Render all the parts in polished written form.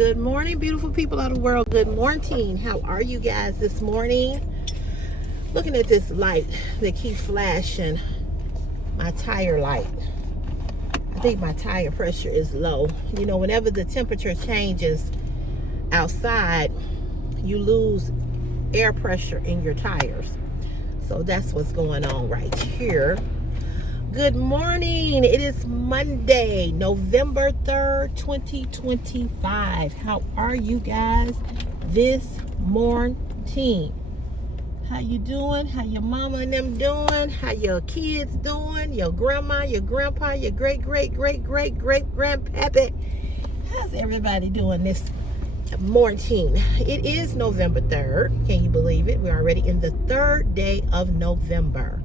Good morning, beautiful people of the world. Good morning. How are you guys this morning? Looking at this light that keeps flashing, my tire light. I think my tire pressure is low. You know, whenever the temperature changes outside, you lose air pressure in your tires. So that's what's going on right here. Good morning. It is Monday, November 3rd, 2025. How are you guys this morning? How you doing? How your mama and them doing? How your kids doing? Your grandma, your grandpa, your great-great-great-great-great-grandpappy? How's everybody doing this morning? It is November 3rd. Can you believe it? We're already in the third day of November.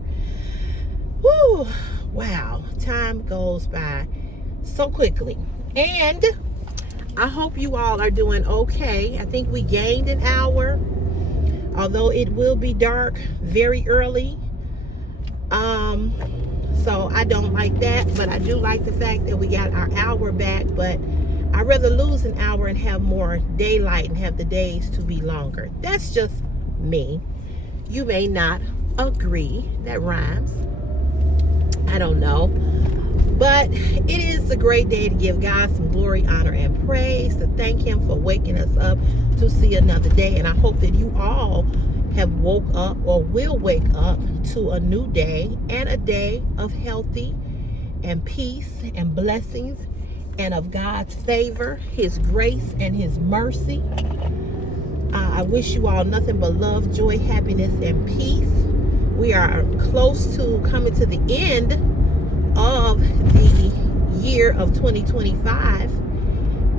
Woo! Wow, time goes by so quickly. And I hope you all are doing okay. I think we gained an hour, although it will be dark very early. So I don't like that, but I do like the fact that we got our hour back. But I'd rather lose an hour and have more daylight and have the days to be longer. That's just me. You may not agree. That rhymes. I don't know, but it is a great day to give God some glory, honor, and praise, to thank him for waking us up to see another day. And I hope that you all have woke up or will wake up to a new day, and a day of healthy and peace and blessings and of God's favor, his grace and his mercy. I wish you all nothing but love, joy, happiness, and peace. We are close to coming to the end of the year of 2025.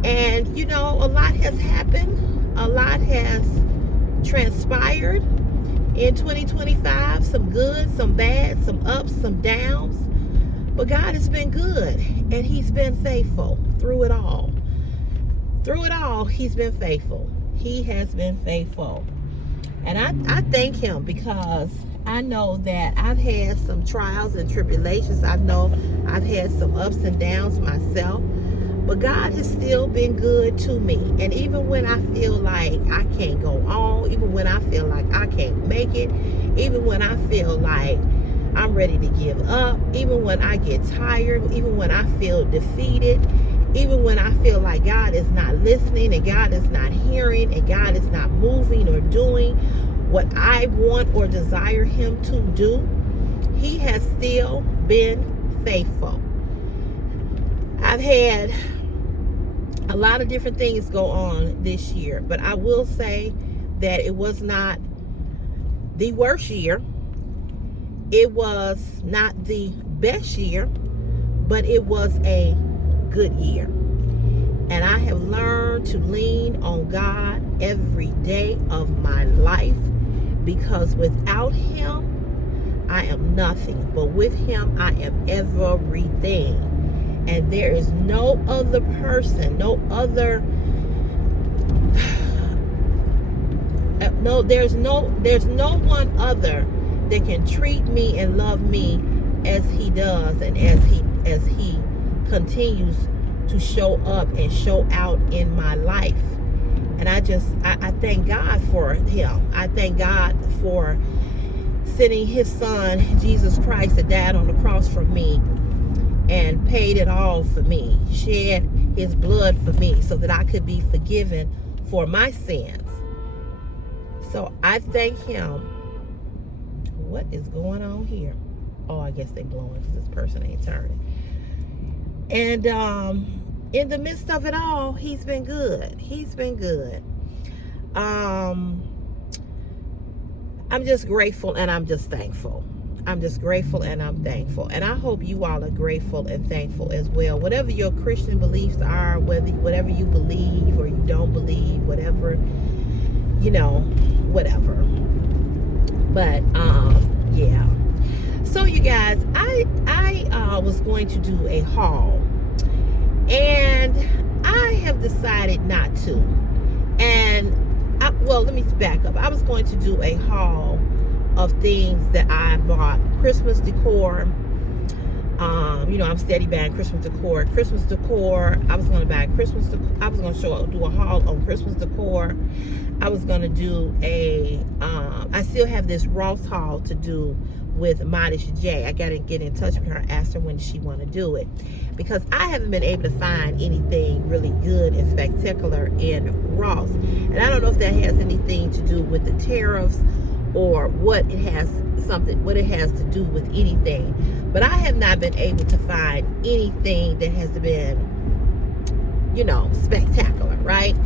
And, you know, a lot has happened. A lot has transpired in 2025. Some good, some bad, some ups, some downs. But God has been good, and he's been faithful through it all. Through it all, he's been faithful. He has been faithful. And I thank him, because I know that I've had some trials and tribulations. I know I've had some ups and downs myself. But God has still been good to me. And even when I feel like I can't go on, even when I feel like I can't make it, even when I feel like I'm ready to give up, even when I get tired, even when I feel defeated, even when I feel like God is not listening and God is not hearing and God is not moving or doing what I want or desire him to do, he has still been faithful. I've had a lot of different things go on this year, but I will say that it was not the worst year. It was not the best year, but it was a good year. And I have learned to lean on God every day of my life, because without him, I am nothing. But with him, I am everything. And there is no other person, there's no one other that can treat me and love me as he does, and as he continues to show up and show out in my life. And I thank God for him. I thank God for sending his son, Jesus Christ, that died on the cross for me and paid it all for me, shed his blood for me so that I could be forgiven for my sins. So I thank him. What is going on here? Oh, I guess they blowing because this person ain't turning. And in the midst of it all, he's been good. He's been good. I'm just grateful, and I'm just thankful. I'm just grateful, and I'm thankful. And I hope you all are grateful and thankful as well. Whatever your Christian beliefs are, whatever you believe or you don't believe, whatever, you know, whatever. But yeah. So you guys, I was going to do a haul, and I have decided not to. And well, let me back up. I was going to do a haul of things that I bought, Christmas decor, You know, I'm steady buying Christmas decor. Christmas decor. I was gonna buy Christmas. I was gonna do a haul on Christmas decor. I was gonna do a. I still have this Ross haul to do with Modish J. I gotta get in touch with her, ask her when she want to do it, because I haven't been able to find anything really good and spectacular in Ross, and I don't know if that has anything to do with the tariffs or what it has to do with anything. But I have not been able to find anything that has been, you know, spectacular, right?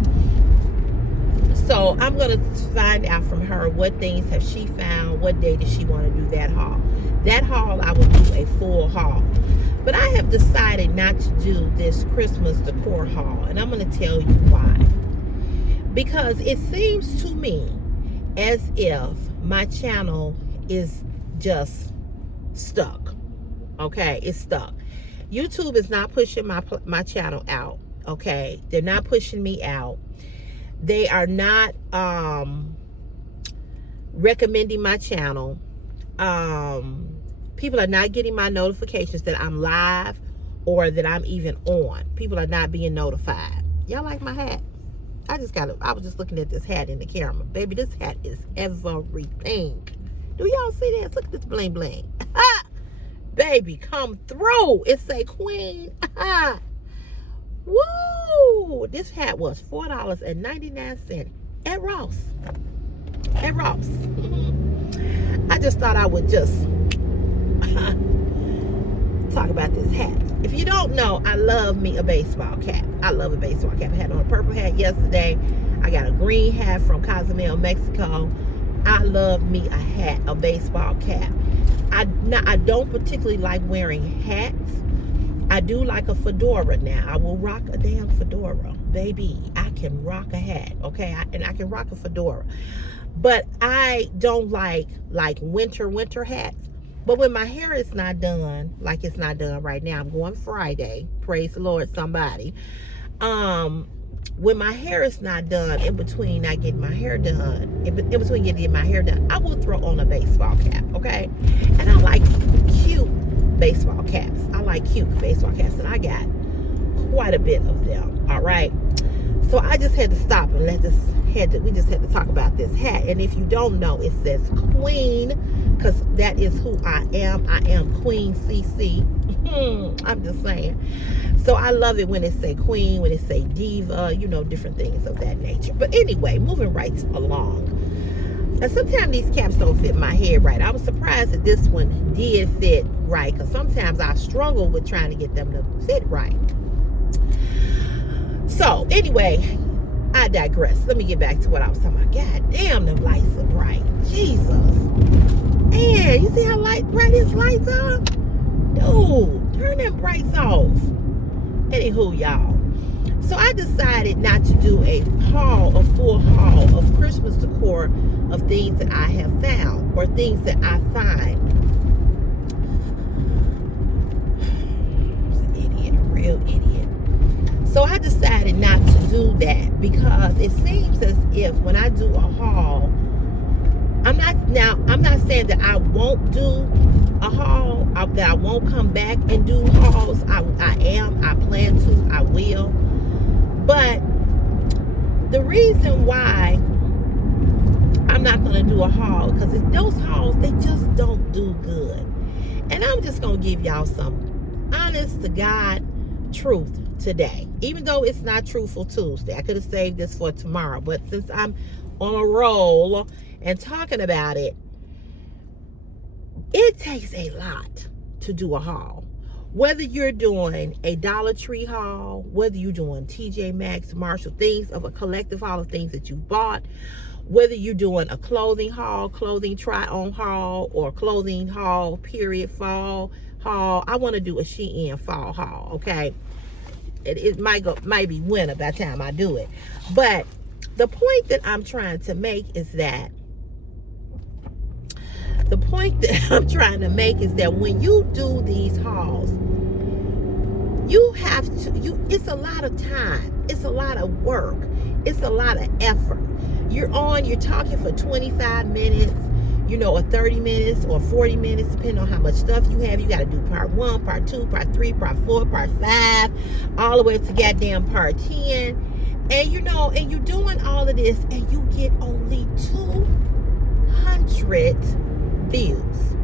So I'm going to find out from her what things have she found, what day does she want to do that haul. That haul, I will do a full haul. But I have decided not to do this Christmas decor haul, and I'm going to tell you why. Because it seems to me as if my channel is just stuck. Okay, it's stuck. YouTube is not pushing my channel out. Okay, they're not pushing me out. They are not recommending my channel. People are not getting my notifications that I'm live or that I'm even on. People are not being notified. Y'all like my hat? I was just looking at this hat in the camera. Baby, this hat is everything. Do y'all see this? Look at this bling bling. Baby, come through. It say Queen. Woo! This hat was $4.99 at Ross. At Ross. I just thought I would just talk about this hat. If you don't know, I love me a baseball cap. I love a baseball cap. I had on a purple hat yesterday. I got a green hat from Cozumel, Mexico. I love me a hat, a baseball cap. I don't particularly like wearing hats. I do like a fedora now. I will rock a damn fedora. Baby, I can rock a hat, okay? And I can rock a fedora. But I don't like winter hats. But when my hair is not done, like it's not done right now, I'm going Friday. Praise the Lord, somebody. When my hair is not done, in between not getting my hair done, in between getting my hair done, I will throw on a baseball cap, okay? And I like cute baseball caps. I like cute baseball caps, and I got quite a bit of them, all right? So I just had to stop and we just had to talk about this hat. And if you don't know, it says Queen, because that is who I am. I am Queen CC. I'm just saying. So I love it when it say Queen, when it say Diva, you know, different things of that nature. But anyway, moving right along. And sometimes these caps don't fit my head right. I was surprised that this one did fit right, because sometimes I struggle with trying to get them to fit right. So anyway, I digress. Let me get back to what I was talking about. God damn, them lights are bright. Jesus. And you see how bright his lights are? Dude, turn them brights off. Anywho, y'all. So I decided not to do a full haul of Christmas decor of things that I have found or things that I find. I'm an idiot, a real idiot. So I decided not to do that because it seems as if when I do a haul, I'm not saying that I won't do a haul, that I won't come back and do hauls. I plan to, I will. But the reason why I'm not going to do a haul, because those hauls, they just don't do good. And I'm just going to give y'all some honest to God truth today, even though it's not Truthful Tuesday. I could have saved this for tomorrow, but since I'm on a roll and talking about it, it takes a lot to do a haul. Whether you're doing a Dollar Tree haul, whether you're doing TJ Maxx, Marshall, things of a collective haul of things that you bought, whether you're doing a clothing haul, clothing try-on haul, or clothing haul, period, fall haul. I want to do a Shein fall haul, okay? It might be winter by the time I do it. But the point that I'm trying to make is that when you do these hauls, you have to, it's a lot of time. It's a lot of work. It's a lot of effort. You're talking for 25 minutes. or 30 minutes or 40 minutes, depending on how much stuff you have. You got to do part 1, part 2, part 3, part 4, part 5, all the way to goddamn part 10. And and you're doing all of this and you get only 200 views.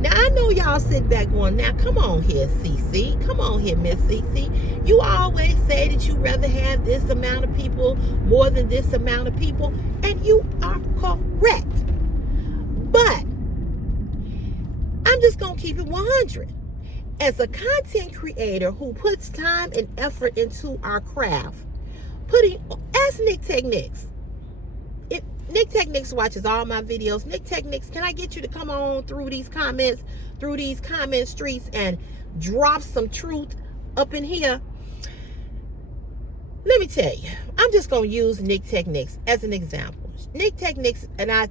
Now, I know y'all sitting back going, now, come on here, CC. Come on here, Miss CC. You always say that you rather have this amount of people more than this amount of people, and you are correct. But I'm just going to keep it 100. As a content creator who puts time and effort into our craft, ask Nick Techniques. Nick Techniques watches all my videos. Nick Techniques, can I get you to come on through these comment streets and drop some truth up in here? Let me tell you, I'm just going to use Nick Techniques as an example. Nick Techniques, and I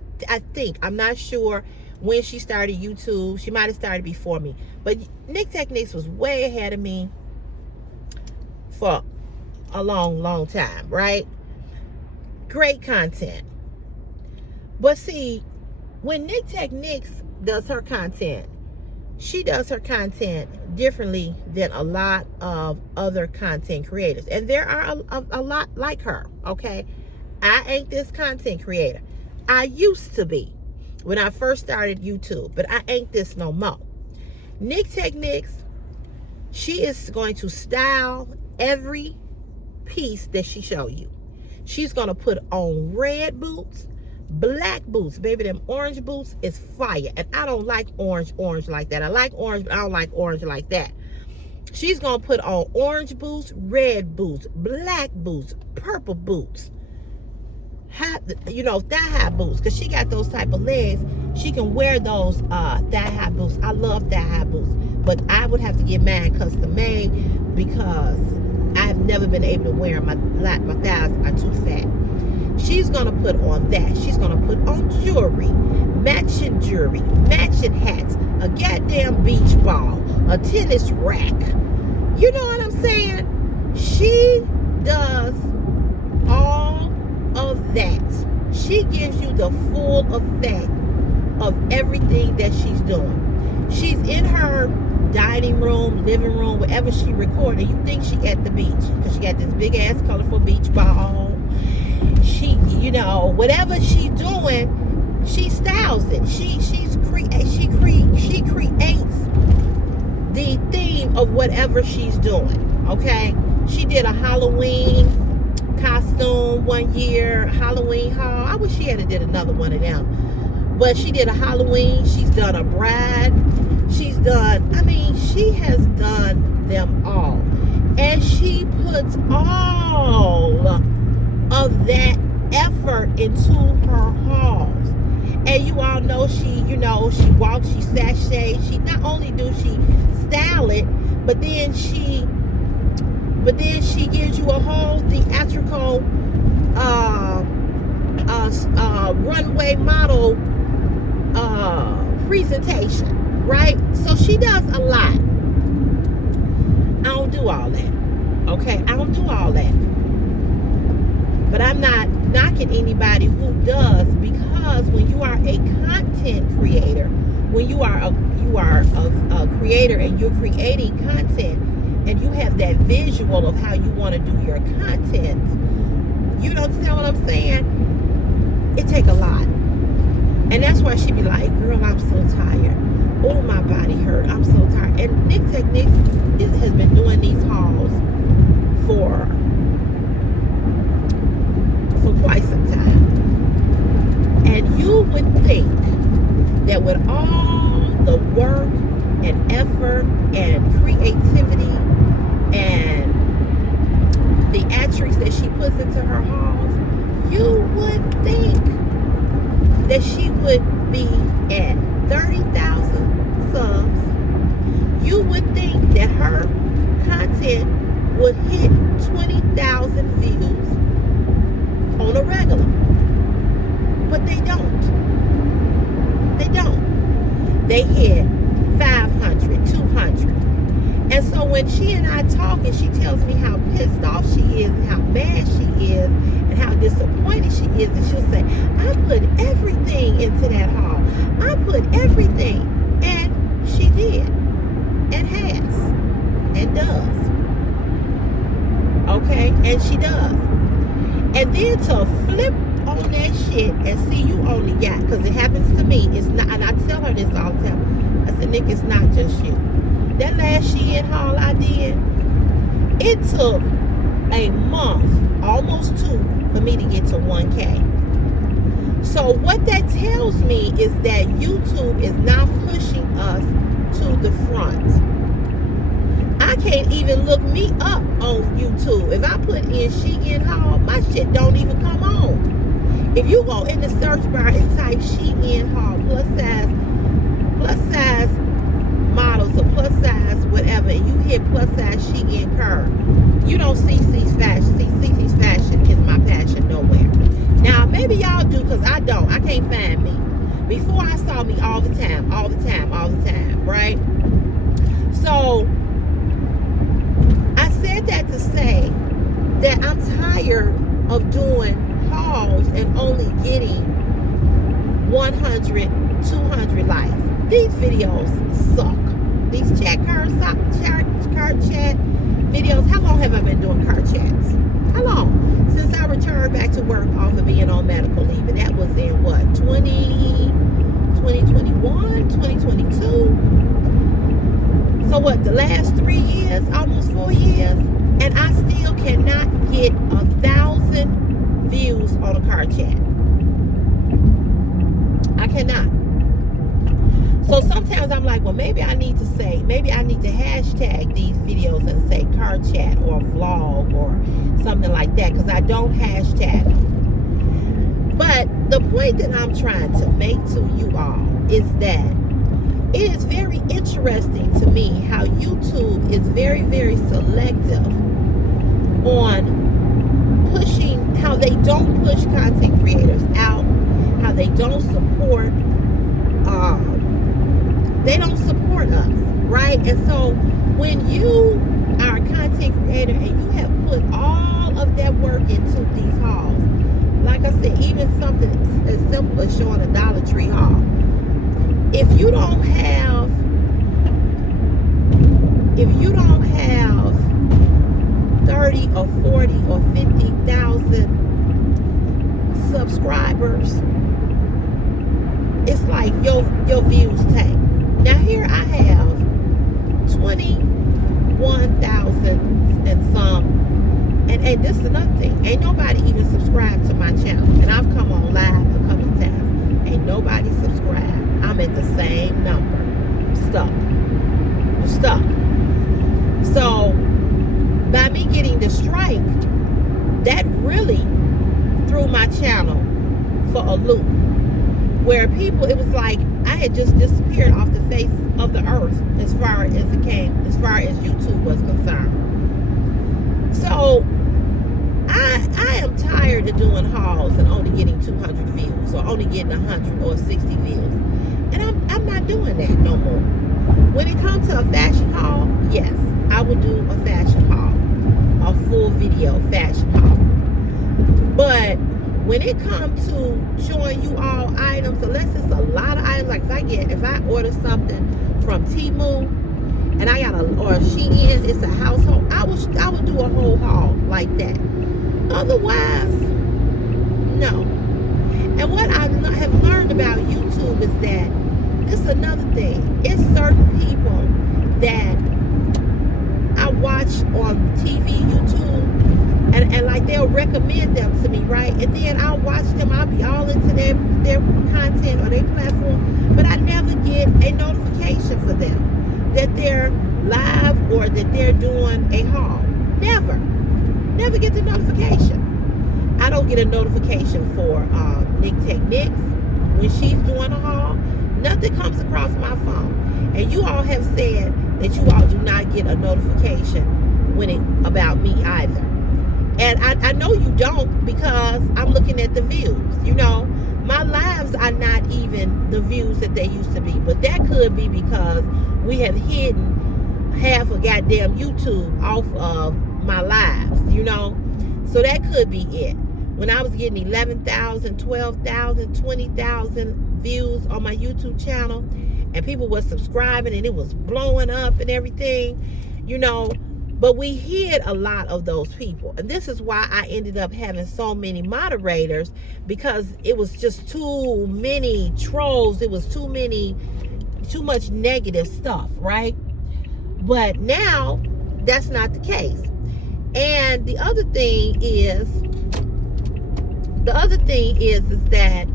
think, I'm not sure when she started YouTube. She might have started before me. But Nick Techniques was way ahead of me for a long, long time, right? Great content. But see, when Nick Techniques does her content, she does her content differently than a lot of other content creators. And there are a lot like her, okay? I ain't this content creator. I used to be when I first started YouTube, but I ain't this no more. Nick Techniques, she is going to style every piece that she show you. She's going to put on red boots, black boots. Baby, them orange boots is fire. And I don't like orange like that. I like orange, but I don't like orange like that. She's going to put on orange boots, red boots, black boots, purple boots. Thigh-high boots. Because she got those type of legs. She can wear those thigh-high boots. I love thigh-high boots. But I would have to get mine custom made because I have never been able to wear them. My thighs are too fat. She's going to put on that. She's going to put on jewelry, matching hats, a goddamn beach ball, a tennis rack. You know what I'm saying? She does all of that. She gives you the full effect of everything that she's doing. She's in her dining room, living room, wherever she recorded. You think she at the beach because she got this big ass colorful beach ball. She, whatever she's doing, she styles it. She creates the theme of whatever she's doing. Okay, she did a Halloween costume one year, Halloween haul. I wish she had did another one of them. But she did a Halloween. She's done a bride. She has done them all. And she puts all of that effort into her hauls. And you all know she walks, she sashays. She not only do she style it, but then she gives you a whole theatrical runway model presentation, right? So she does a lot. I don't do all that. Okay, I don't do all that. But I'm not knocking anybody who does, because when you are a content creator, when you are a creator and you're creating content and you have that visual of how you want to do your content, you understand what I'm saying? It take a lot. And that's why she be like, girl, I'm so tired. Oh, my body hurt. I'm so tired. And Nick Techniques has been doing these hauls for quite some time. And you would think that with all the work and effort and creativity and the theatrics that she puts into her hauls, you would think that she would be at 30,000 subs. You would think that her content would hit 20,000 views on a regular. But they don't. They hit 500, 200. And so when she and I talk and she tells me how pissed off she is and how mad she is and how disappointed she is, and she'll say, I put everything into that haul. I put everything. And she did. And has. And does. Okay? And she does. And then to flip on that shit and see you only got, because it happens to me, it's not, and I tell her this all the time. I said, Nick, it's not just you. That last Shein haul I did, it took a month, almost 2, for me to get to 1K. So what that tells me is that YouTube is now pushing us to the front. I can't even look me up on YouTube. If I put in Shein haul, my shit don't even come on. If you go in the search bar and type Shein haul, plus size models or plus size whatever, and you hit plus size Shein curve, you don't see CC's fashion. See, CC's fashion is my passion nowhere. Now, maybe y'all do, because I don't. I can't find me. Before, I saw me all the time, right? So, I said that to say that I'm tired of doing hauls and only getting 100, 200 likes. These videos suck. These car chat videos. How long have I been doing car chats? How long? Since I returned back to work off of being on medical leave. And that was in what? 2021, 2022. So what? The last 3 years, almost 4 years, and I still cannot get 1,000 views on a car chat. I cannot. So sometimes I'm like, well, maybe I need to hashtag these videos and say car chat or vlog or something like that, because I don't hashtag them. But the point that I'm trying to make to you all is that it is very interesting to me how YouTube is very, very selective on pushing, how they don't push content creators out, how they don't support us, right? And so when you are a content creator and you have put all of that work into these hauls, like I said, even something as simple as showing a Dollar Tree haul, if you don't have 30 or 40 or 50,000 subscribers, it's like your views tank. Now here I have 21,000 and some, and this is another thing. Ain't nobody even subscribed to my channel, and I've come on live a couple of times. Ain't nobody subscribed. I'm at the same number. I'm stuck. So by me getting the strike, that really threw my channel for a loop. Where people, it was like I had just disappeared off the face of the earth as far as YouTube was concerned. So I am tired of doing hauls and only getting 200 views or only getting 100 or 60 views. And I'm not doing that no more. When it comes to a fashion haul, yes, I will do a fashion haul, a full video fashion haul. But when it comes to showing you all items, unless it's a lot of items, like if I order something from Temu and I got or Shein, it's a household, I would do a whole haul like that. Otherwise, no. And what I have learned about YouTube is that it's another thing. It's certain people that I watch on TV, YouTube, and like they'll recommend them to me, right? And then I'll watch them, I'll be all into their content or their platform, but I never get a notification for them that they're live or that they're doing a haul. Never get the notification. I don't get a notification for Nick Techniques when she's doing a haul. Nothing comes across my phone. And you all have said that you all do not get a notification about me either. And I know you don't, because I'm looking at the views. You know, my lives are not even the views that they used to be. But that could be because we have hidden half of goddamn YouTube off of my lives, you know. So that could be it. When I was getting 11,000, 12,000, 20,000 views on my YouTube channel, and people were subscribing and it was blowing up and everything, you know, but we hid a lot of those people. And this is why I ended up having so many moderators, because it was just too many trolls. It was too much negative stuff, right? But now that's not the case. And the other thing is that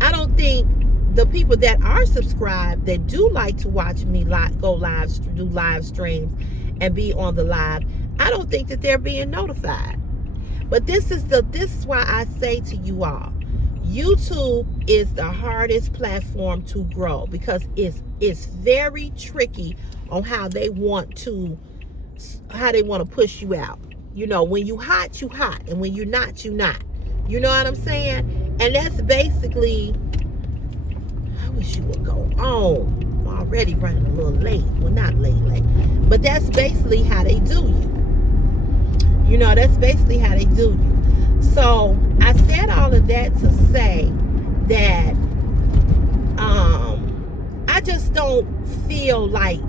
I don't think the people that are subscribed, that do like to watch me do live streams and be on the live, I don't think that they're being notified. But this is why I say to you all, YouTube is the hardest platform to grow, because it's very tricky on how they want to push you out. You know, when you hot, you hot, and when you're not, you not. You know what I'm saying? And that's basically, I wish you would go on. I'm already running a little late. Well, not late, but that's basically how they do you. You know, that's basically how they do you. So I said all of that to say that I just don't feel like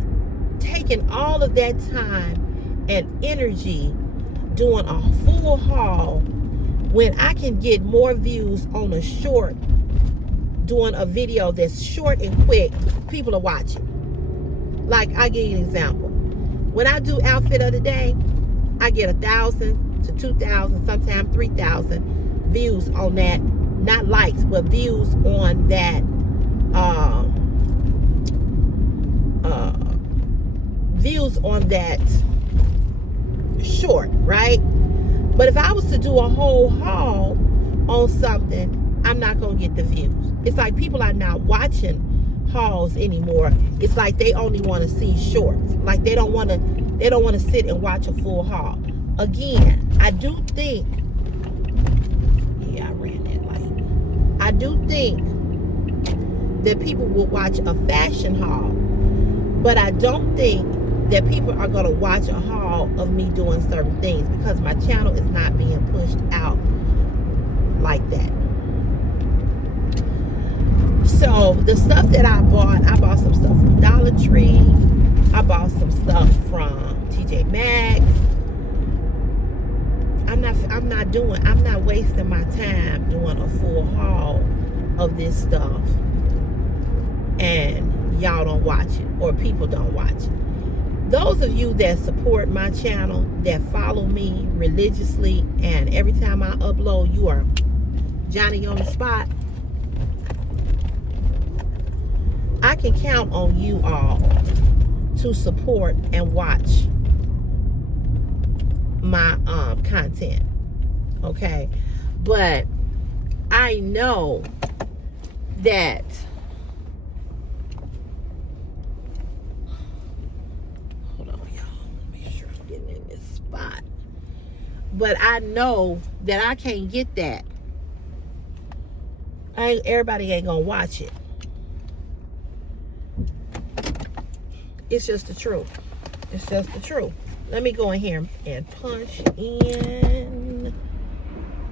taking all of that time and energy doing a full haul when I can get more views on a short, doing a video that's short and quick. People are watching. Like, I give you an example. When I do outfit of the day, I get 1,000 to 2,000, sometimes 3,000 views on that. Not likes, but views on that short, right? But if I was to do a whole haul on something, I'm not gonna get the views. It's like people are not watching hauls anymore. It's like they only want to see shorts. Like they don't want to sit and watch a full haul. Again, I do think, yeah, I ran that light. I do think that people will watch a fashion haul, but I don't think that people are going to watch a haul of me doing certain things, because my channel is not being pushed out like that. So the stuff that I bought some stuff from Dollar Tree. I bought some stuff from TJ Maxx. I'm not wasting my time doing a full haul of this stuff and y'all don't watch it, or people don't watch it. Those of you that support my channel, that follow me religiously, and every time I upload, you are Johnny on the spot. I can count on you all to support and watch my content, okay? But I know that spot. But I know that I can't get that. Everybody ain't gonna watch it. It's just the truth. It's just the truth. Let me go in here and punch in.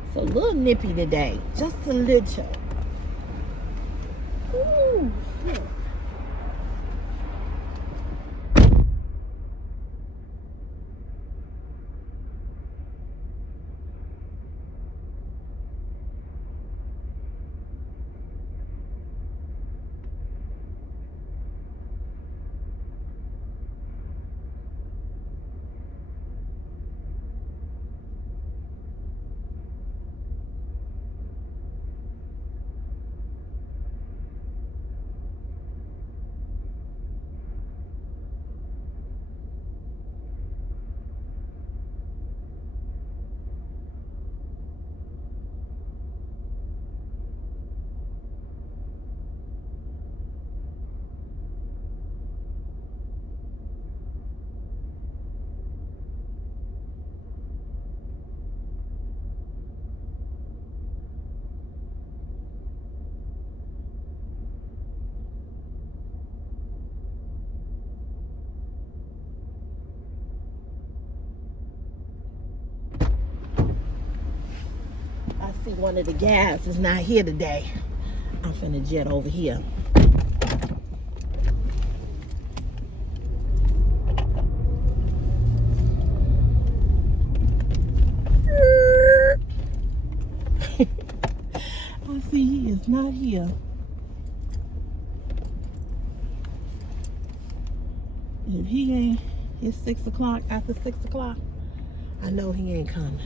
It's a little nippy today. Just a little. Ooh. I see one of the guys is not here today. I'm finna jet over here. I see he is not here. If he ain't, it's 6 o'clock. After 6 o'clock, I know he ain't coming.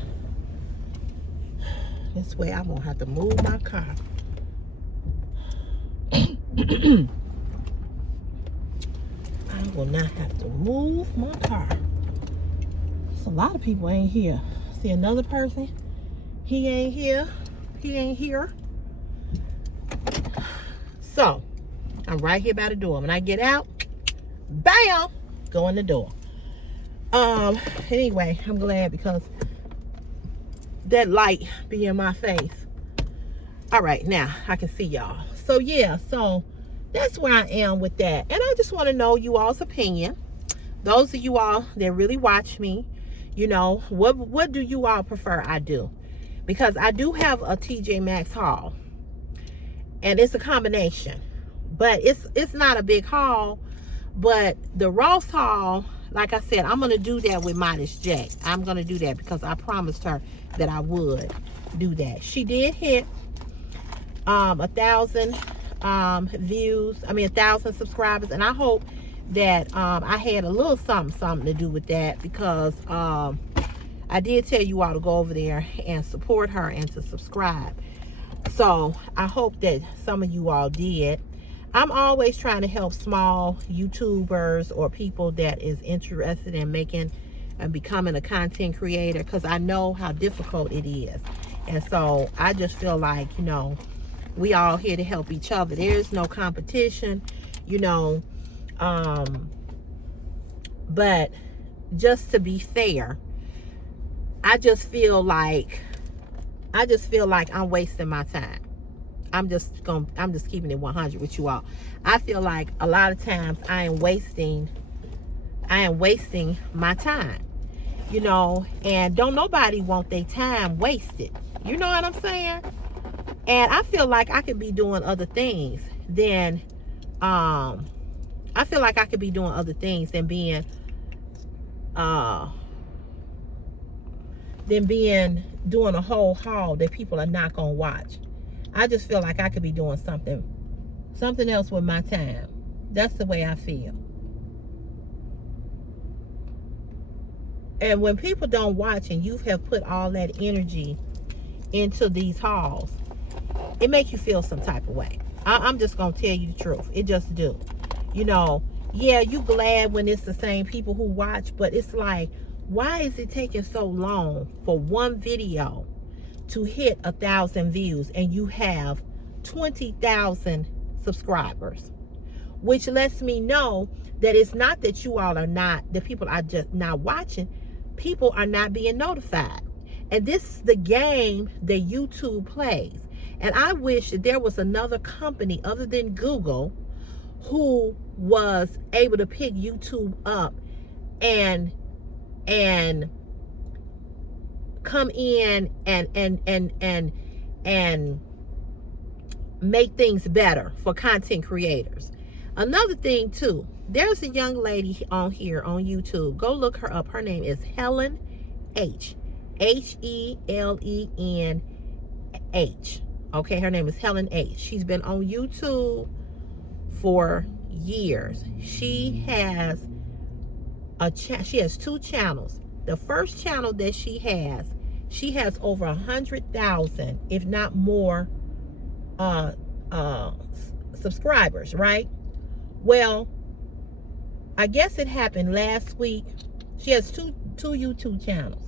This way I won't have to move my car. I will not have to move my car. So a lot of people ain't here. See another person? He ain't here. He ain't here. So I'm right here by the door. When I get out, bam, go in the door. Anyway, I'm glad because that light be in my face. All right, now I can see y'all. So yeah, so that's where I am with that. And I just want to know you all's opinion. Those of you all that really watch me, you know, what do you all prefer I do? Because I do have a TJ Maxx haul. And it's a combination. But it's not a big haul. But the Ross haul, like I said, I'm going to do that with Modest J. I'm going to do that because I promised her that I would do that. She did hit 1,000 views. I mean 1,000 subscribers. And I hope that I had a little something to do with that because I did tell you all to go over there and support her and to subscribe. So I hope that some of you all did. I'm always trying to help small YouTubers or people that is interested in making and becoming a content creator because I know how difficult it is. And so I just feel like, you know, we all here to help each other. There's no competition, you know. But just to be fair, I just feel like I'm wasting my time. I'm just keeping it 100 with you all. I feel like a lot of times I am wasting my time, you know, and don't nobody want their time wasted. You know what I'm saying? And I feel like I could be doing other things than doing a whole haul that people are not gonna watch. I just feel like I could be doing something else with my time. That's the way I feel. And when people don't watch and you have put all that energy into these hauls, it makes you feel some type of way. I'm just gonna tell you the truth. It just do. You know, yeah, you glad when it's the same people who watch, but it's like, why is it taking so long for one video to hit 1,000 views and you have 20,000 subscribers? Which lets me know that it's not that you all are not, the people are just not watching. People are not being notified. And this is the game that YouTube plays. And I wish that there was another company other than Google who was able to pick YouTube up and come in and make things better for content creators. Another thing too, there's a young lady on here on YouTube. Go look her up. Her name is Helen H. H-E-L-E-N-H. Okay, her name is Helen H. She's been on YouTube for years. She has two channels. The first channel that she has over 100,000, if not more, subscribers, right? Well, I guess it happened last week. She has two YouTube channels.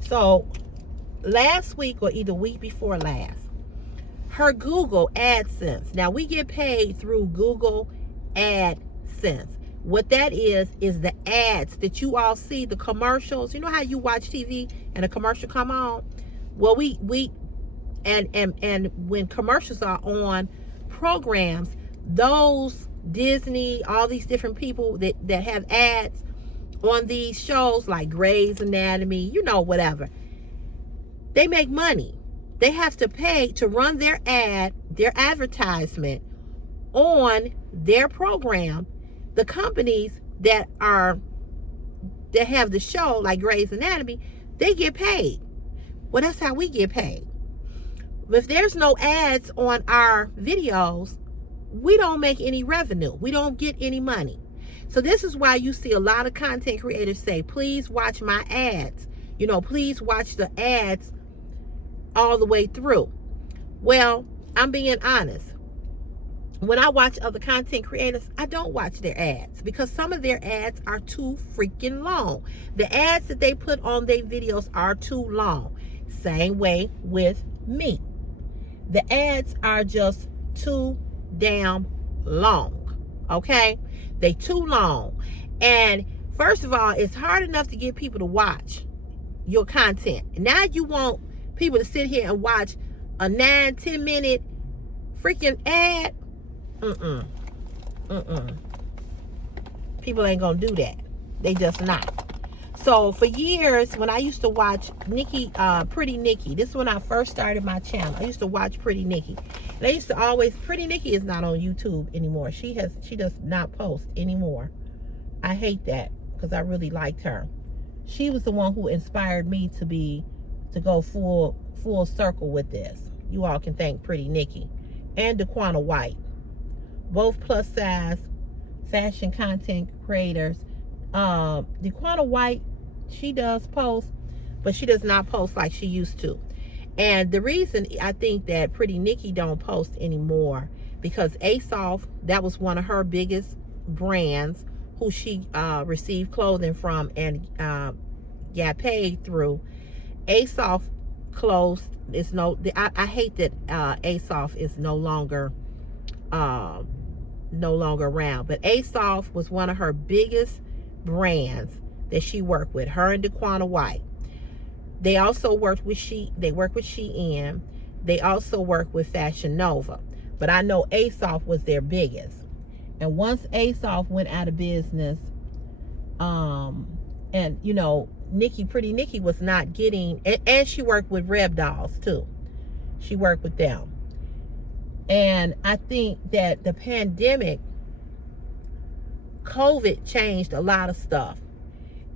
So last week or either week before last, her Google AdSense. Now we get paid through Google AdSense. What that is the ads that you all see, the commercials. You know how you watch TV and a commercial come on? Well, and when commercials are on programs, those Disney, all these different people that have ads on these shows like Grey's Anatomy, you know, whatever, they make money. They have to pay to run their advertisement on their program. The companies that have the show like Grey's Anatomy, they get paid. Well, that's how we get paid. If there's no ads on our videos, we don't make any revenue. We don't get any money. So this is why you see a lot of content creators say, please watch my ads. You know, please watch the ads all the way through. Well, I'm being honest. When I watch other content creators, I don't watch their ads because some of their ads are too freaking long. The ads that they put on their videos are too long. Same way with me. The ads are just too damn long. Okay? They too long. And first of all, it's hard enough to get people to watch your content. Now you want people to sit here and watch a 9-10 minute freaking ad. People ain't gonna do that. They just not. So for years, when I used to watch Nikki, Pretty Nikki, this is when I first started my channel. I used to watch Pretty Nikki. And I used to always, Pretty Nikki is not on YouTube anymore. She does not post anymore. I hate that because I really liked her. She was the one who inspired me to go full circle with this. You all can thank Pretty Nikki and Daquana White. Both plus size fashion content creators. Daquana White, she does post, but she does not post like she used to. And the reason I think that Pretty Nikki don't post anymore, because ASOS, that was one of her biggest brands who she received clothing from and got paid through. ASOS closed. I hate that ASOS is no longer around. But ASOS was one of her biggest brands that she worked with, her and Daquana White. They also worked with Shein. They also worked with Fashion Nova. But I know ASOS was their biggest. And once ASOS went out of business, and you know, Pretty Nikki was not getting, and she worked with Reb Dolls too. She worked with them. And I think that the pandemic, COVID changed a lot of stuff.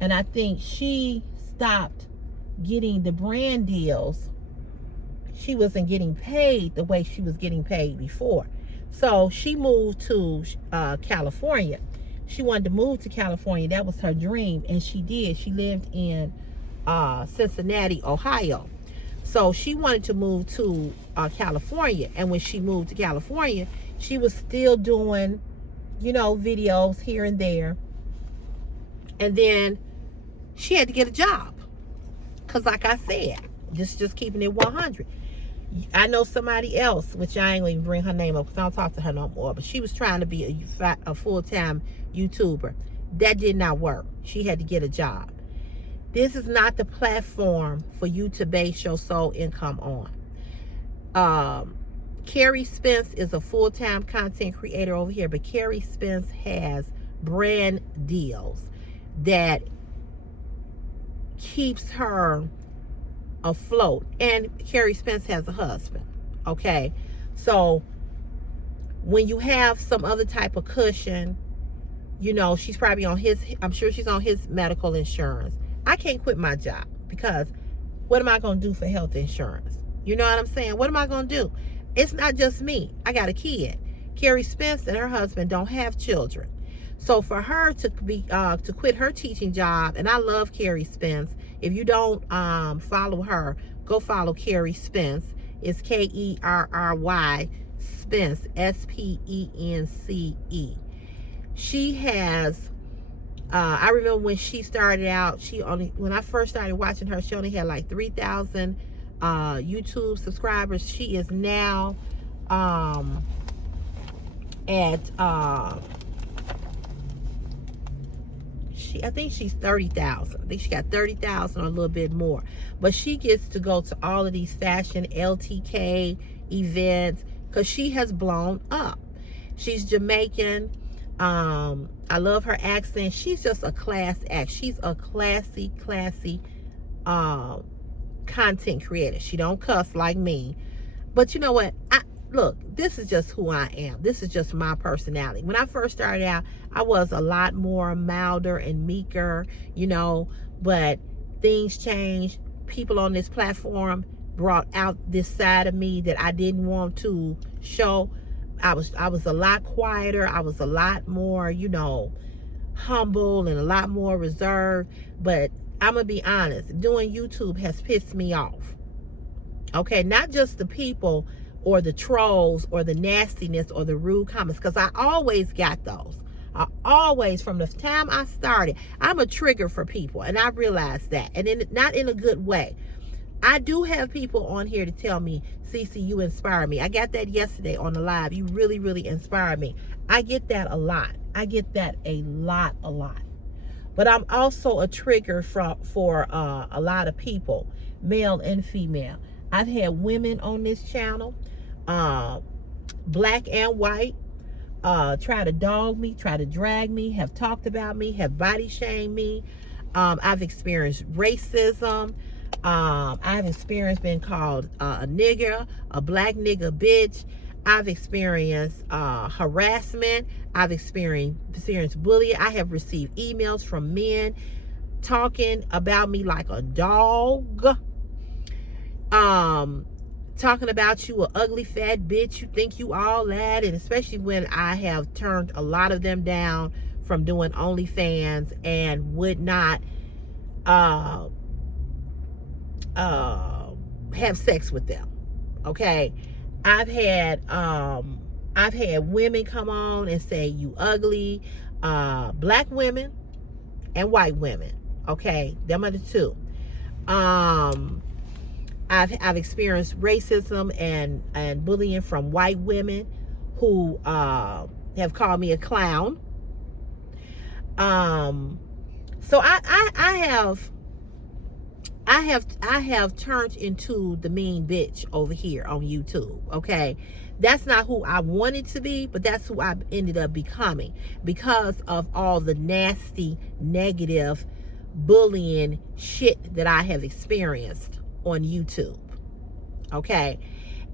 And I think she stopped getting the brand deals. She wasn't getting paid the way she was getting paid before. So she moved to California. She wanted to move to California. That was her dream. And she did. She lived in Cincinnati, Ohio. So she wanted to move to California. And when she moved to California, she was still doing, you know, videos here and there. And then she had to get a job. Because like I said, just keeping it 100. I know somebody else, which I ain't going to bring her name up because I don't talk to her no more. But she was trying to be a full-time YouTuber. That did not work. She had to get a job. This is not the platform for you to base your sole income on. Carrie Spence is a full-time content creator over here, but Carrie Spence has brand deals that keeps her afloat. And Carrie Spence has a husband. Okay, so when you have some other type of cushion, you know, she's probably on his, I'm sure she's on his medical insurance. I can't quit my job because what am I going to do for health insurance? You know what I'm saying? What am I going to do? It's not just me. I got a kid. Carrie Spence and her husband don't have children. So for her to quit her teaching job, and I love Carrie Spence. If you don't follow her, go follow Carrie Spence. It's Kerry Spence, Spence. She has, I remember when she started out, when I first started watching her, she only had like 3,000 YouTube subscribers. She is now I think she's 30,000. I think she got 30,000 or a little bit more. But she gets to go to all of these fashion LTK events because she has blown up. She's Jamaican. I love her accent. She's just a class act. She's a classy content creator. She don't cuss like me. But you know what? Look, this is just who I am. This is just my personality. When I first started out, I was a lot more milder and meeker, but things changed. People on this platform brought out this side of me that I didn't want to show. I was a lot quieter. I was a lot more, humble and a lot more reserved. But I'm going to be honest, doing YouTube has pissed me off. Okay, not just the people or the trolls or the nastiness or the rude comments, because I always got those. I always, from the time I started, I'm a trigger for people, and I realized that, and not in a good way. I do have people on here to tell me, Cece, you inspire me. I got that yesterday on the live. You really, really inspire me. I get that a lot. I get that a lot. But I'm also a trigger for a lot of people, male and female. I've had women on this channel, black and white, try to dog me, try to drag me, have talked about me, have body shamed me. I've experienced racism. I've experienced being called a nigger, a black nigger bitch. I've experienced harassment. I've experienced bullying. I have received emails from men talking about me like a dog. Talking about you, a ugly fat bitch, you think you all that, and especially when I have turned a lot of them down from doing OnlyFans and would not have sex with them. Okay, I've had women come on and say you ugly, black women and white women. Okay, them are the two. I've experienced racism and bullying from white women who have called me a clown. So I have turned into the mean bitch over here on YouTube. Okay, that's not who I wanted to be, but that's who I ended up becoming because of all the nasty, negative, bullying shit that I have experienced on YouTube. Okay,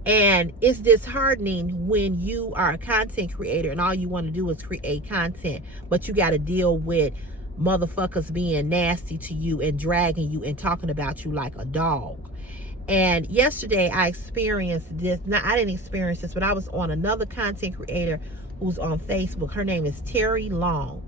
and it's disheartening when you are a content creator and all you want to do is create content, but you got to deal with motherfuckers being nasty to you and dragging you and talking about you like a dog. And yesterday I experienced this. Now, I didn't experience this, but I was on another content creator who's on Facebook. Her name is Terry Long.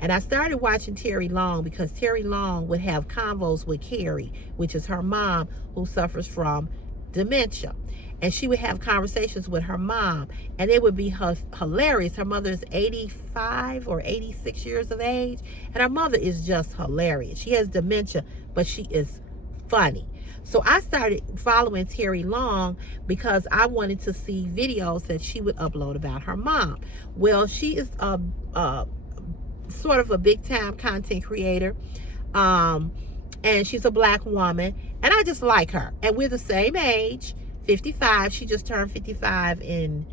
And I started watching Terry Long because Terry Long would have convos with Carrie, which is her mom who suffers from dementia. And she would have conversations with her mom, and it would be hilarious. Her mother is 85 or 86 years of age, and her mother is just hilarious. She has dementia, but she is funny. So I started following Terry Long because I wanted to see videos that she would upload about her mom. Well, she is a sort of a big time content creator, and she's a black woman, and I just like her, and we're the same age, 55. She just turned 55 in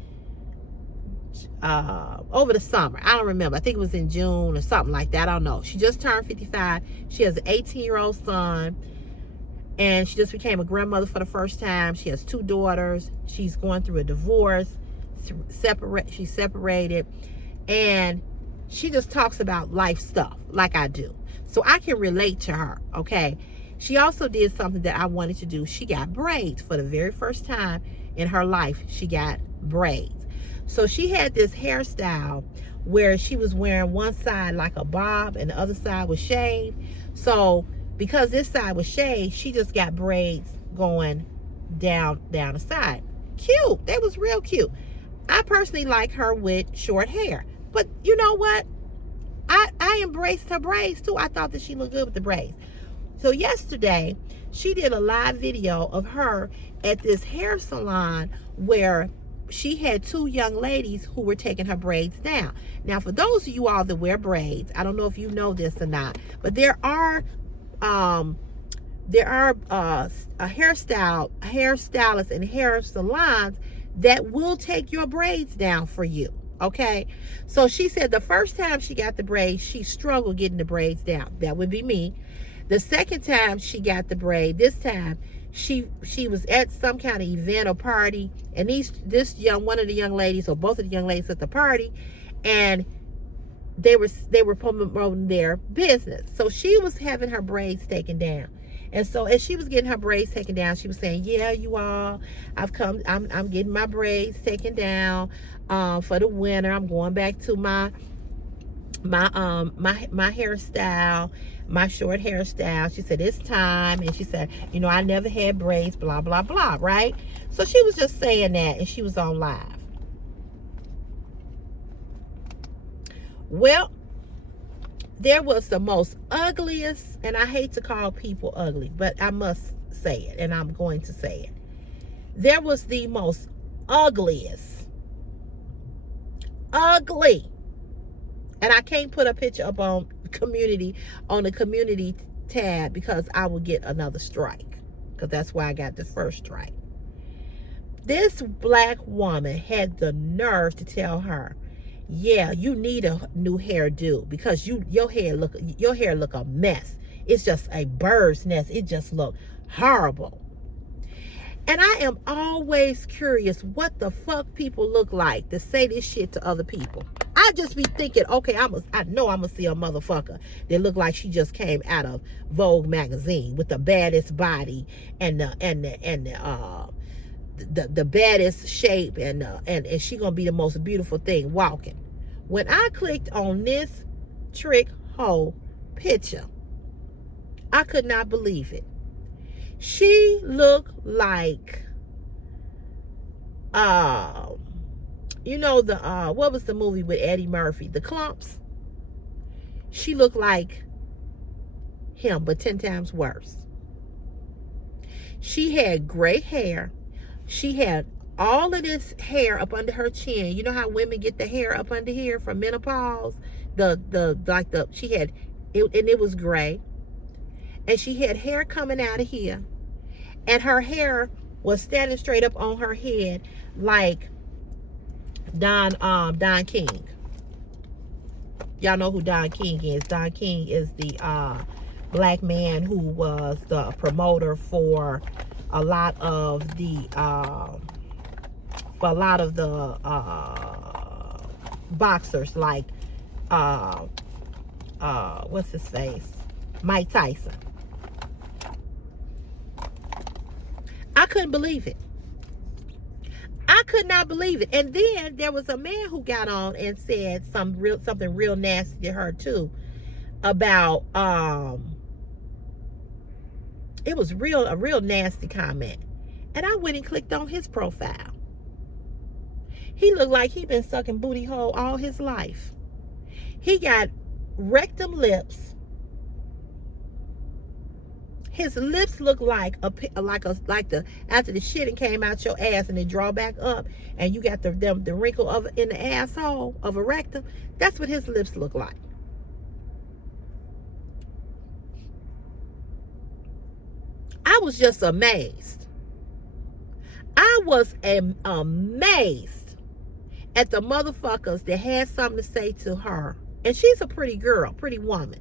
over the summer. I don't remember. I think it was in June or something like that. I don't know. She just turned 55. She has an 18-year-old son, and she just became a grandmother for the first time. She has 2 daughters. She's going through a divorce. She's separated, and she just talks about life stuff like I do. So I can relate to her, okay? She also did something that I wanted to do. She got braids for the very first time in her life. She got braids. So she had this hairstyle where she was wearing one side like a bob and the other side was shaved. So because this side was shaved, she just got braids going down the side. Cute. That was real cute. I personally like her with short hair. But you know what? I embraced her braids too. I thought that she looked good with the braids. So yesterday, she did a live video of her at this hair salon where she had 2 young ladies who were taking her braids down. Now, for those of you all that wear braids, I don't know if you know this or not, but there are hairstylists and hair salons that will take your braids down for you. Okay. So she said the first time she got the braids, she struggled getting the braids down. That would be me. The second time she got the braid, this time she was at some kind of event or party, and one of the young ladies, or both of the young ladies at the party, and they were promoting their business. So she was having her braids taken down. And so as she was getting her braids taken down, she was saying, yeah, you all, I'm getting my braids taken down for the winter. I'm going back to my hairstyle, my short hairstyle. She said, it's time. And she said, I never had braids, blah, blah, blah, right? So she was just saying that, and she was on live. Well, there was the most ugliest, and I hate to call people ugly, but I must say it, and I'm going to say it. There was the most ugliest, ugly, and I can't put a picture up on the community tab because I will get another strike, because that's why I got the first strike. This black woman had the nerve to tell her, yeah, you need a new hairdo because your hair look a mess. It's just a bird's nest. It just look horrible. And I am always curious what the fuck people look like to say this shit to other people. I just be thinking, okay, I know I'm gonna see a motherfucker that look like she just came out of Vogue magazine with the baddest body and the baddest shape, and she gonna be the most beautiful thing walking. When I clicked on this trick hole picture, I could not believe it. She looked like what was the movie with Eddie Murphy, The Clumps? She looked like him, but 10 times worse. She had gray hair. She had all of this hair up under her chin. You know how women get the hair up under here from menopause? She had it, and it was gray. And she had hair coming out of here. And her hair was standing straight up on her head like Don King. Y'all know who Don King is. Don King is the black man who was the promoter for a lot of the boxers, like what's his face? Mike Tyson. I couldn't believe it. I could not believe it. And then there was a man who got on and said something real nasty to her too, about it was a real nasty comment. And I went and clicked on his profile. He looked like he'd been sucking booty hole all his life. He got rectum lips. His lips look like after the shit came out your ass and it draw back up, and you got the wrinkle in the asshole of a rectum. That's what his lips look like. I was just amazed. I was amazed at the motherfuckers that had something to say to her. And she's a pretty girl, pretty woman.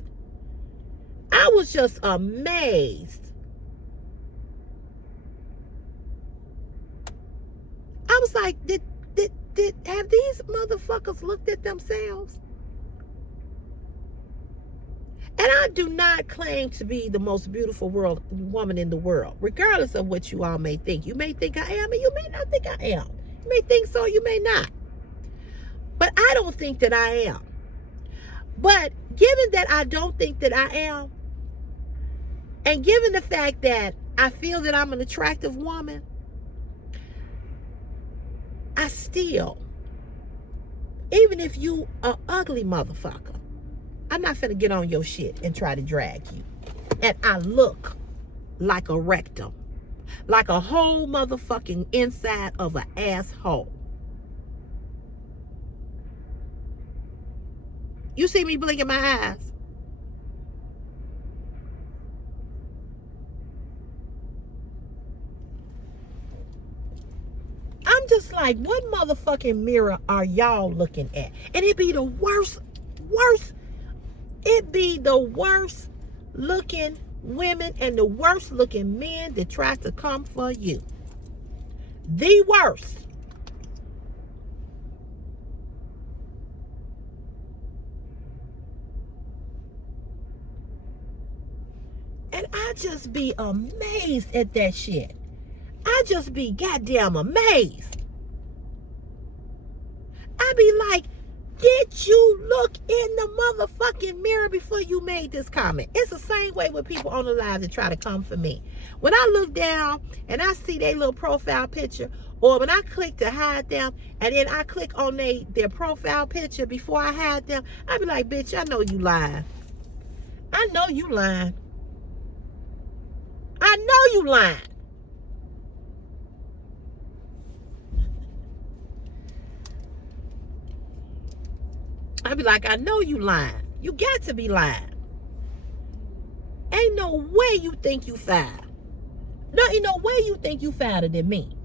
I was just amazed. I was like, have these motherfuckers looked at themselves? And I do not claim to be the most beautiful woman in the world, regardless of what you all may think. You may think I am, and you may not think I am. You may think so, you may not. But I don't think that I am. But given that I don't think that I am, and given the fact that I feel that I'm an attractive woman, I still, even if you are ugly motherfucker, I'm not finna get on your shit and try to drag you. And I look like a rectum, like a whole motherfucking inside of an asshole. You see me blinking my eyes? I'm just like, what motherfucking mirror are y'all looking at? And it be the worst. It be the worst looking women and the worst looking men that try to come for you. The worst. And I just be amazed at that shit. I just be goddamn amazed. I be like, did you look in the motherfucking mirror before you made this comment? It's the same way with people on the live that try to come for me. When I look down and I see their little profile picture, or when I click to hide them, and then I click on their profile picture before I hide them, I be like, bitch, I know you lying. I know you lying. I know you lying. I be like, I know you lying. You got to be lying. Ain't no way you think you fine. No, ain't no way you think you fatter than me.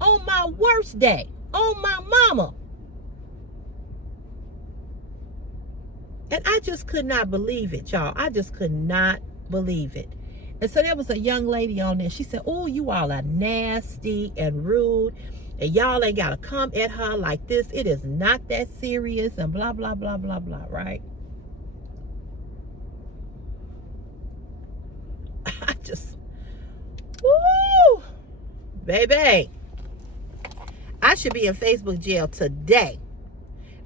On my worst day, on my mama. And I just could not believe it, y'all. I just could not believe it. And so there was a young lady on there. She said, oh, you all are nasty and rude. And y'all ain't got to come at her like this. It is not that serious and blah, blah, blah, blah, blah, right? I just, woo, baby. I should be in Facebook jail today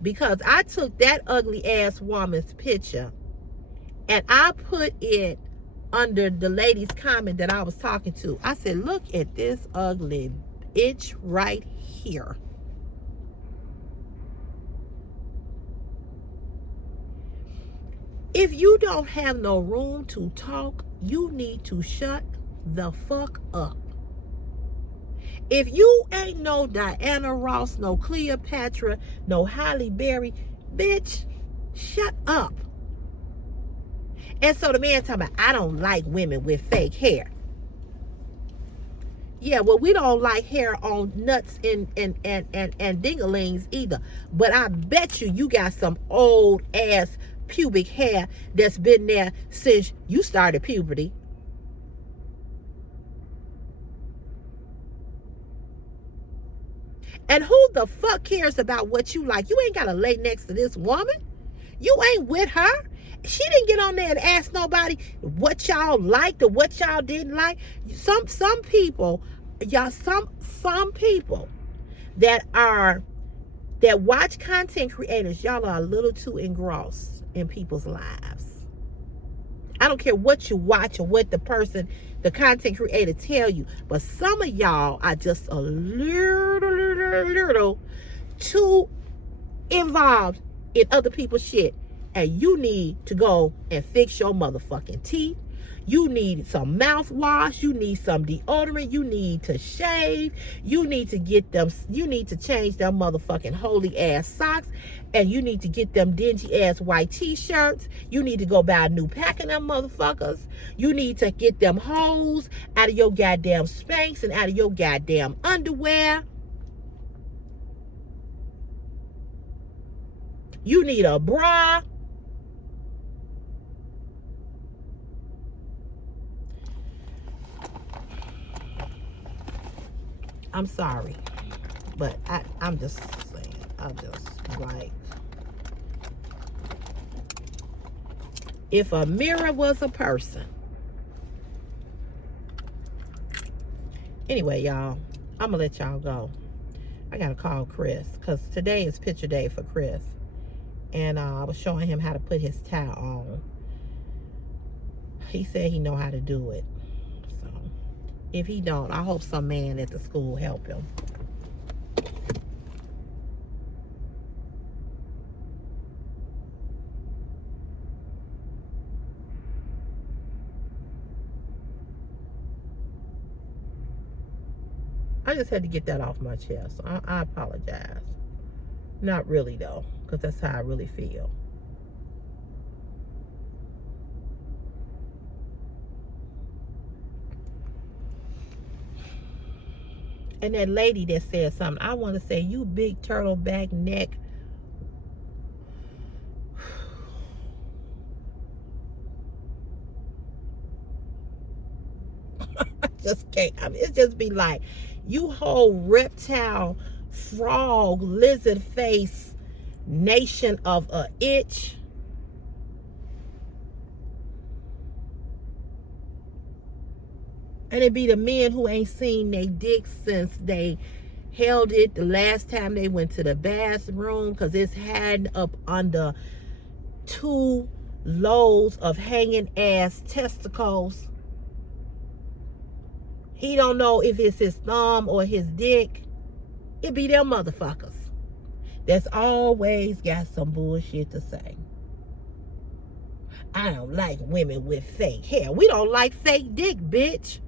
because I took that ugly ass woman's picture and I put it under the lady's comment that I was talking to. I said, look at this ugly bitch right here. If you don't have no room to talk, you need to shut the fuck up. If you ain't no Diana Ross, no Cleopatra, no Halle Berry, bitch, shut up. And so the man talking about, I don't like women with fake hair. Yeah, well, we don't like hair on nuts and dingalings either. But I bet you got some old ass pubic hair that's been there since you started puberty. And who the fuck cares about what you like? You ain't got to lay next to this woman. You ain't with her. She didn't get on there and ask nobody what y'all liked or what y'all didn't like. Some people, y'all, some people that watch content creators, y'all are a little too engrossed in people's lives. I don't care what you watch or what the content creator tell you, but some of y'all are just a little too involved in other people's shit. And you need to go and fix your motherfucking teeth. You need some mouthwash. You need some deodorant. You need to shave. You need to get them. You need to change them motherfucking holy ass socks. And you need to get them dingy ass white t-shirts. You need to go buy a new pack of them motherfuckers. You need to get them hoes out of your goddamn Spanx and out of your goddamn underwear. You need a bra. I'm sorry, but I'm just saying, I'm just like, if a mirror was a person. Anyway, y'all, I'm gonna let y'all go. I gotta call Chris, because today is picture day for Chris. And I was showing him how to put his tie on. He said he know how to do it. If he don't, I hope some man at the school help him. I just had to get that off my chest. I apologize. Not really though, because that's how I really feel. And that lady that said something, I want to say, you big turtle back neck. I just can't. I mean, it just be like, you whole reptile, frog, lizard face nation of a itch. And it be the men who ain't seen their dicks since they held it the last time they went to the bathroom, because it's had up under 2 loads of hanging ass testicles. He don't know if it's his thumb or his dick. It be them motherfuckers that's always got some bullshit to say. I don't like women with fake hair. We don't like fake dick, bitch.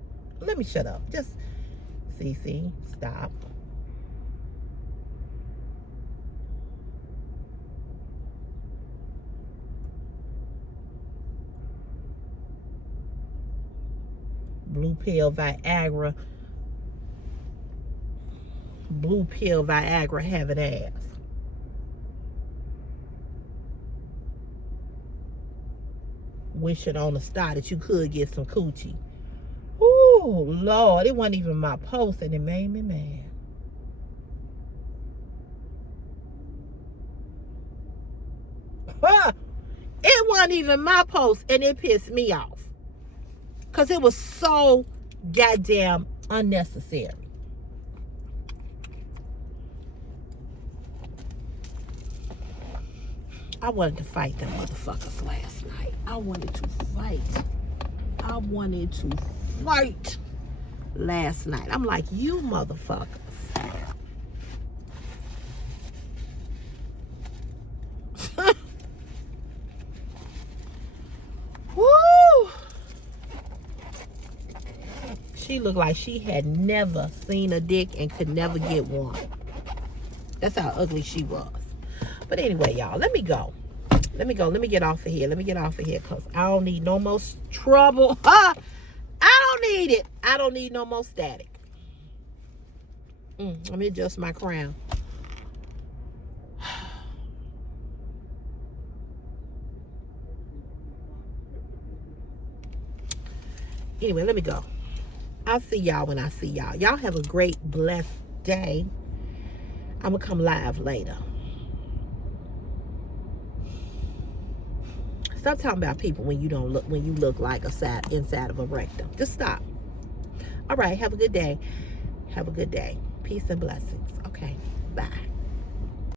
Let me shut up. Just, Cece, stop. Blue pill Viagra. Blue pill Viagra having ass. Wishing on a star that you could get some coochie. Oh, Lord, it wasn't even my post and it made me mad. It wasn't even my post and it pissed me off. Because it was so goddamn unnecessary. I wanted to fight them motherfuckers last night. I wanted to fight last night. I'm like, you motherfuckers. Woo! She looked like she had never seen a dick and could never get one. That's how ugly she was. But anyway, y'all, let me go. Let me get off of here. Because I don't need no more trouble. I don't need it. I don't need no more static. Let me adjust my crown. Anyway, let me go. I'll see y'all when I see y'all. Y'all have a great, blessed day. I'm going to come live later. Stop talking about people when you look like inside of a rectum. Just stop. All right, have a good day. Peace and blessings. Okay, bye.